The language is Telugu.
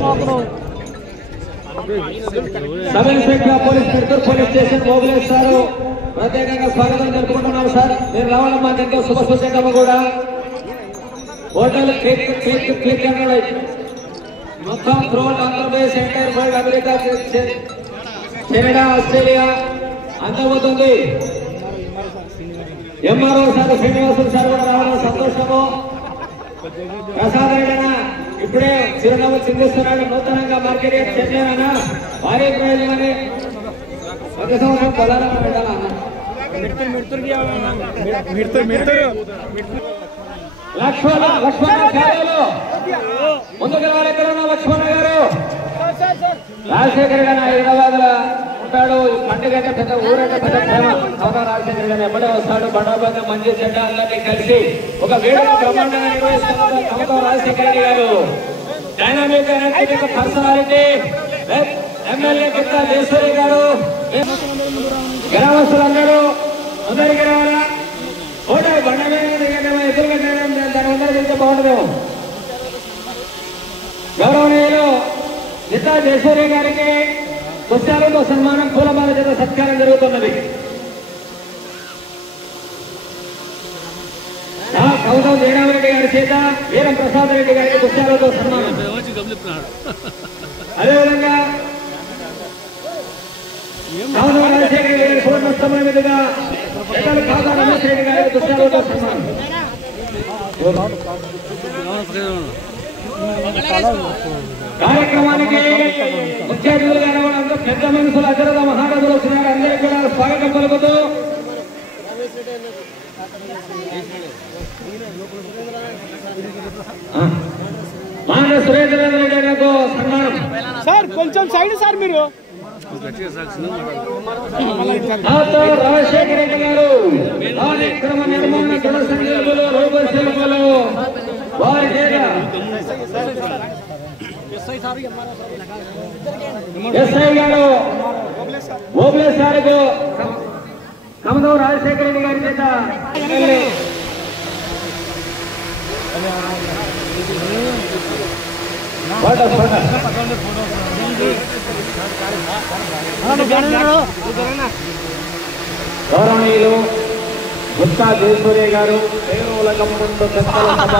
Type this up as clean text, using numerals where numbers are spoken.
सब inspector police Mirtur police station మొబిలైజేస్తారు ప్రత్యేకంగా స్వాగతం తెలుపుకుంటున్నాం సార్ మీరు రావాలమ్మా ఎంతో శుభ సూచకము కూడా హోటల్ క్లిక్ అన్నాడు మొత్తం throughout Andhra Pradesh entire world America Canada Australia అందబోతుంది ఎంఆర్ఓ సార్ శ్రీనివాసులు సార్ కూడా రావడం సంతోషము ప్రసాద్ రెడ్డి ఇప్పుడే చిరునవ్వు చిందిస్తున్నాడు నూతనంగా మార్కెట్ చెట్లేనా భారీ ప్రయోజనమని ప్రతి సంవత్సరం పొలాలను పెట్టాలన్న లక్ష్మణ కార్యాలు ముందుకు రావాలి ఎక్కడ ఉన్న లక్ష్మణ గారు రాజశేఖర్ గారు హైదరాబాద్ లో ఉంటాడు పండుగ అయితే పెద్ద ఊరైతే పెద్ద ప్రేమ సోదరు రాజశేఖర్ గారు ఎప్పుడే వస్తాడు బడాబాగా మంచి చెడ్డ అందరినీ కలిసి ఒక వేడుక బ్రహ్మాండంగా నిర్వహిస్తున్నారు సోదరు రాజశేఖర్ రెడ్డి గారు డైనామిక్ ఎనర్జెటిక్ పర్సనాలిటీ ఎమ్మెల్యే కింద దేశ్వరి గారు గ్రామస్తులందరూ అందరికీ రావాలా ఓటే బండ ఎదురుగా చేయడం దాని అందరూ తింటే బాగుండదు గౌరవనీయులు నితా దేశ్వరి గారికి పుస్తకాలతో సన్మానం పూలమాల చేత సత్కారం జరుగుతున్నది కౌతం జయరామరెడ్డి గారి చేత వీరం ప్రసాద్ రెడ్డి గారికి పుస్తకాలతో సన్మానం అదేవిధంగా రాజశేఖర గారి పూర్ణస్తమయ మీదుగా ఖాతా రమేష్ రెడ్డి గారికి పుస్తకాలతో సన్మానం కార్యక్రమానికి ముఖ్య అతిథులుగా రావడంతో పెద్ద మనుషులు అజరద మహారాజులు వచ్చినారు అందరికీ కూడా స్వాగతం పలుకుతూ మాన సురేంద్ర రెడ్డి గారికి సన్మానం సార్ కొంచెం సైడ్ సార్ మీరు రాజశేఖర రెడ్డి గారు కార్యక్రమ నిర్మాణ గణ సంఘాలలో రూపశిల్పలు వారి ఎస్ఐ గారు ఓబ్లే సార్కు కమదం రాజశేఖర రెడ్డి గారి చేత గౌరవనీయులు గుత్తా దేశ్వరి గారు పేరుల కమ్ముకుంటూ పెద్దల సభ